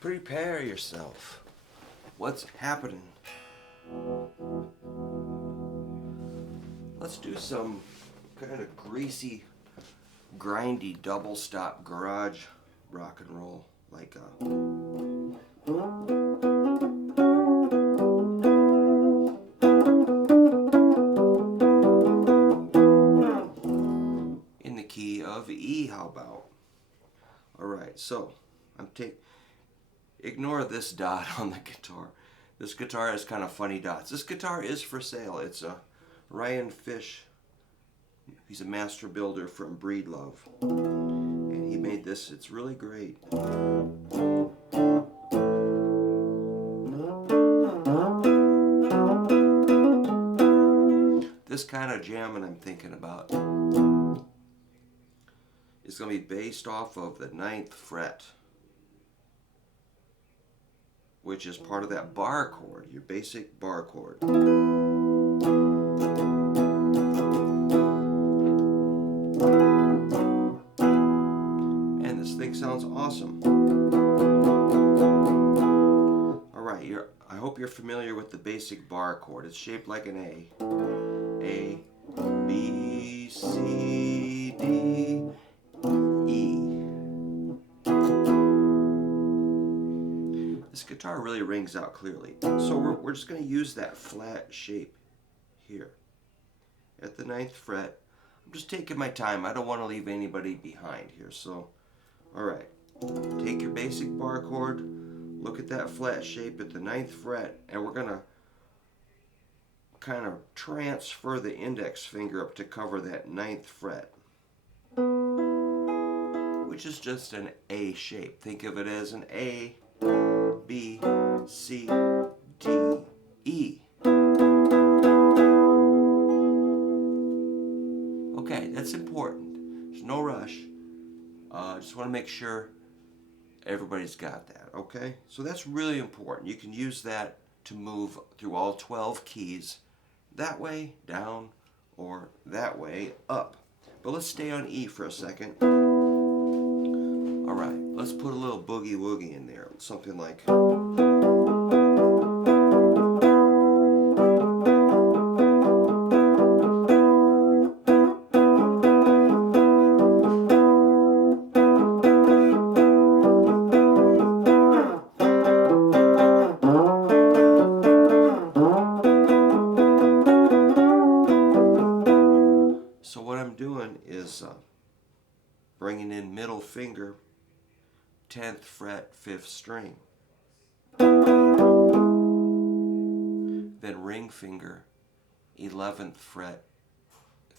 Prepare yourself. What's happening? Let's do some kind of greasy, grindy, double stop garage rock and roll. Like in the key of E, how about? Alright, so ignore this dot on the guitar. This guitar has kind of funny dots. This guitar is for sale. It's a Ryan Fish. He's a master builder from Breedlove. And he made this. It's really great. This kind of jamming I'm thinking about is going to be based off of the 9th fret, which is part of that bar chord, your basic bar chord. And this thing sounds awesome. Alright, I hope you're familiar with the basic bar chord. It's shaped like an A. A, B, C, D, E. This guitar really rings out clearly. So we're just going to use that flat shape here at the 9th fret. I'm just taking my time. I don't want to leave anybody behind here. So, alright. Take your basic bar chord, look at that flat shape at the 9th fret, and we're going to kind of transfer the index finger up to cover that 9th fret, which is just an A shape. Think of it as an A, B, C, D, E. Okay, that's important. There's no rush. Just want to make sure everybody's got that, okay? So that's really important. You can use that to move through all 12 keys, that way down or that way up. But let's stay on E for a second. Alright, let's put a little boogie woogie in there. Something like... So what I'm doing is bringing in middle finger, 10th fret, 5th string. Then ring finger, 11th fret,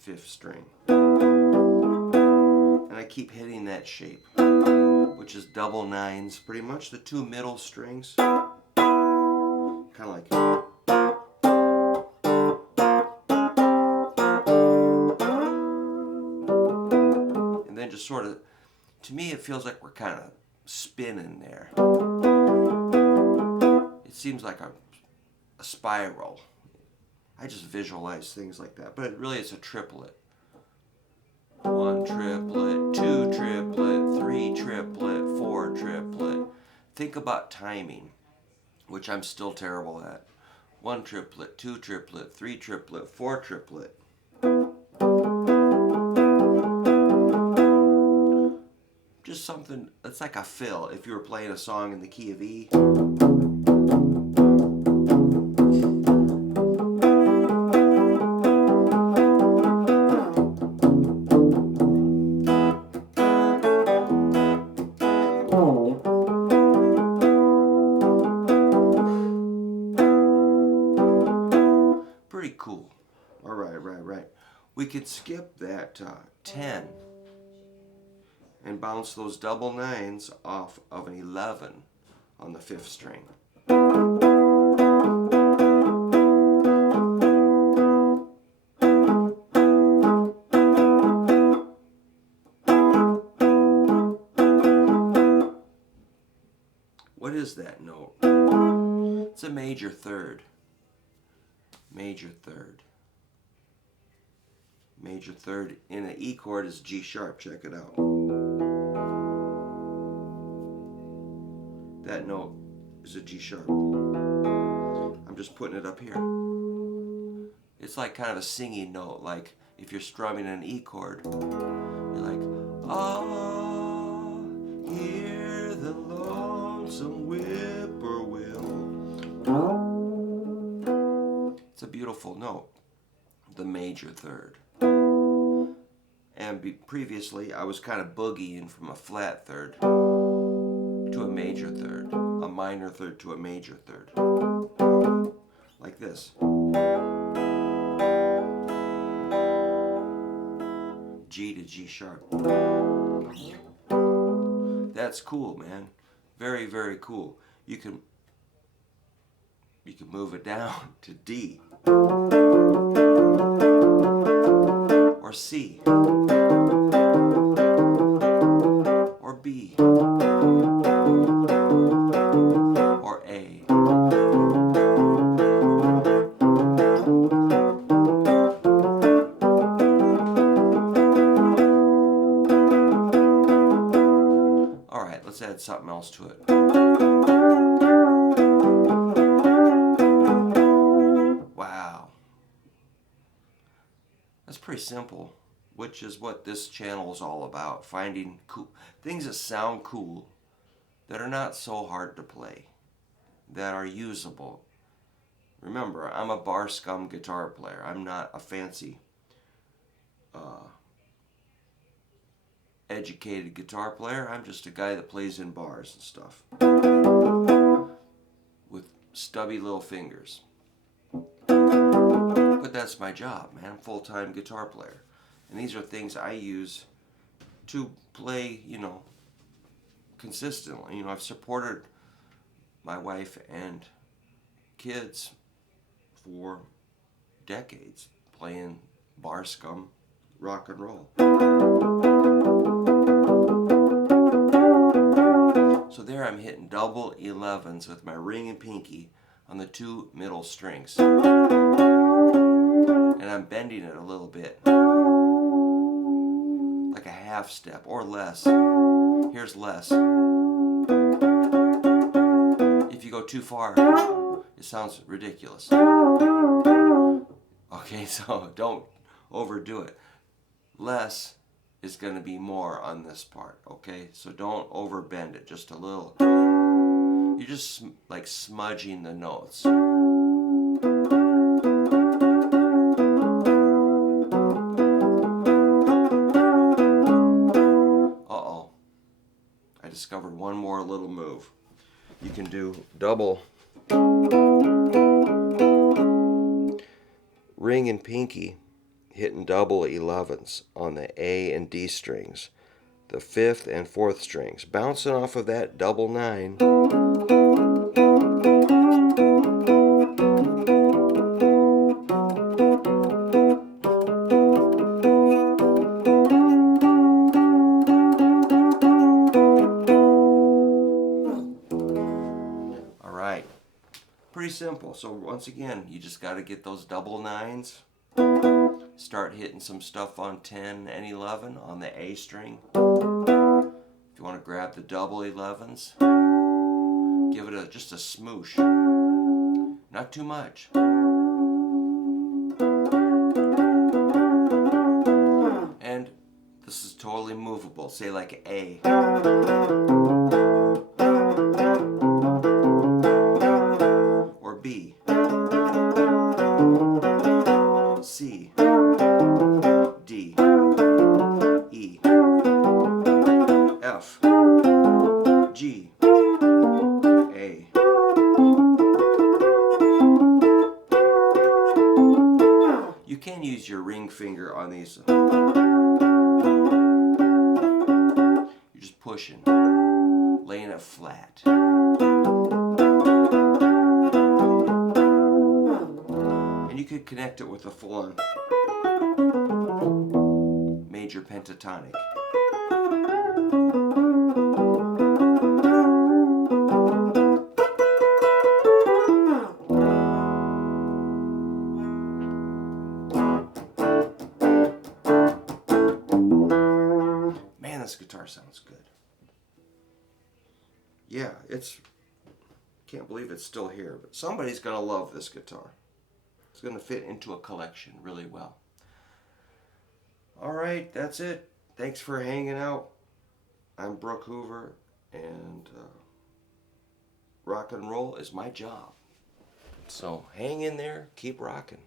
5th string. And I keep hitting that shape, which is double nines, pretty much the two middle strings. Kind of like... just sort of, to me it feels like we're kind of spinning there. It seems like a spiral. I just visualize things like that, but really it's a triplet. 1 triplet, 2 triplet, 3 triplet, 4 triplet. Think about timing, which I'm still terrible at. 1 triplet, 2 triplet, 3 triplet, 4 triplet. Just something that's like a fill if you were playing a song in the key of E. Pretty cool. Right. We could skip that 10 and bounce those double nines off of an 11 on the 5th string. What is that note? It's a major third. Major third. Major third in an E chord is G sharp. Check it out. that note is a G sharp. I'm just putting it up here. It's like kind of a singing note, like if you're strumming an E chord, you're like, ah, hear the lonesome whippoorwill. It's a beautiful note, the major third. And previously, I was kind of boogieing from a flat third to a major third, a minor third to a major third, like this. G to G sharp. That's cool, man. Very, very cool. You can move it down to D or C or B or A. All right, let's add something else to it. Wow. That's pretty simple, which is what this channel is all about. Finding cool things that sound cool, that are not so hard to play, that are usable. Remember, I'm a bar scum guitar player. I'm not a fancy educated guitar player. I'm just a guy that plays in bars and stuff with stubby little fingers. But that's my job, man. I'm a full-time guitar player. And these are things I use to play, consistently. I've supported my wife and kids for decades playing bar scum rock and roll. So there I'm hitting double 11s with my ring and pinky on the two middle strings. And I'm bending it a little bit, like a half step or less. Here's less. If you go too far, it sounds ridiculous. Okay, so don't overdo it. Less is going to be more on this part, okay? So don't overbend it, just a little. You're just like smudging the notes. Uh-oh. I discovered one more little move. You can do double ring and pinky, hitting double 11s on the A and D strings, the 5th and 4th strings, bouncing off of that double 9. All right, pretty simple. So once again, you just got to get those double 9s. Start hitting some stuff on 10 and 11 on the A string. If you want to grab the double 11s, give it just a smoosh. Not too much. And this is totally movable. Say like A. Or B. C. D, E, F, G, A. You can use your ring finger on these. You're just pushing, laying it flat. And you could connect it with a full-on major pentatonic. Man, this guitar sounds good. Yeah, it's Can't believe it's still here, but somebody's going to love this guitar. It's going to fit into a collection really well. All right, that's it. Thanks for hanging out. I'm Brook Hoover, and rock and roll is my job. So hang in there, keep rocking.